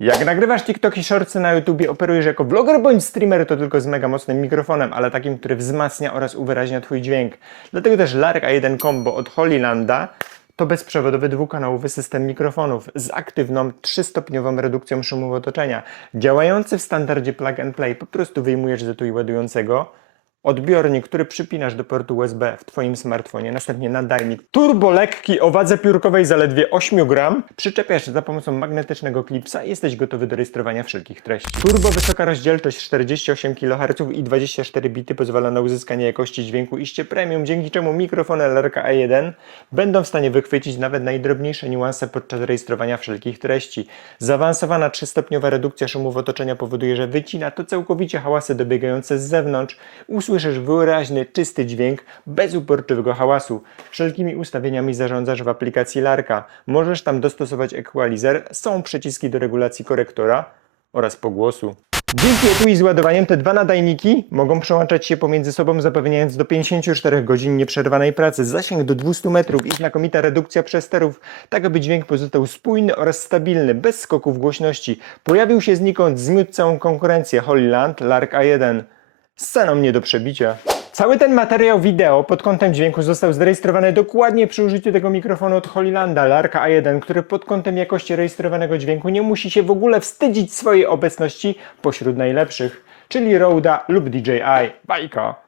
Jak nagrywasz TikTok i shortsy na YouTubie, operujesz jako vloger bądź streamer, to tylko z mega mocnym mikrofonem, ale takim, który wzmacnia oraz uwyraźnia Twój dźwięk. Dlatego też Lark A1 Combo od Holylanda to bezprzewodowy dwukanałowy system mikrofonów z aktywną trzystopniową redukcją szumu otoczenia. Działający w standardzie plug and play, po prostu wyjmujesz z etui ładującego, odbiornik, który przypinasz do portu USB w Twoim smartfonie, następnie nadajnik turbo lekki o wadze piórkowej zaledwie 8 gram, przyczepiasz za pomocą magnetycznego klipsa i jesteś gotowy do rejestrowania wszelkich treści. Turbo wysoka rozdzielczość 48 kHz i 24 bity pozwala na uzyskanie jakości dźwięku iście premium, dzięki czemu mikrofony LRK A1 będą w stanie wychwycić nawet najdrobniejsze niuanse podczas rejestrowania wszelkich treści. Zaawansowana trzystopniowa redukcja szumów otoczenia powoduje, że wycina to całkowicie hałasy dobiegające z zewnątrz. Usłyszysz wyraźny, czysty dźwięk bez uporczywego hałasu. Wszelkimi ustawieniami zarządzasz w aplikacji Larka. Możesz tam dostosować equalizer, są przyciski do regulacji korektora oraz pogłosu. Dzięki etui z ładowaniem te dwa nadajniki mogą przełączać się pomiędzy sobą, zapewniając do 54 godzin nieprzerwanej pracy, zasięg do 200 metrów i znakomita redukcja przesterów, tak aby dźwięk pozostał spójny oraz stabilny, bez skoków głośności. Pojawił się znikąd, zmiótł całą konkurencję Holyland Lark A1 z ceną nie do przebicia. Cały ten materiał wideo pod kątem dźwięku został zarejestrowany dokładnie przy użyciu tego mikrofonu od Holylanda Larka A1, który pod kątem jakości rejestrowanego dźwięku nie musi się w ogóle wstydzić swojej obecności pośród najlepszych, czyli Rode'a lub DJI. Bajka!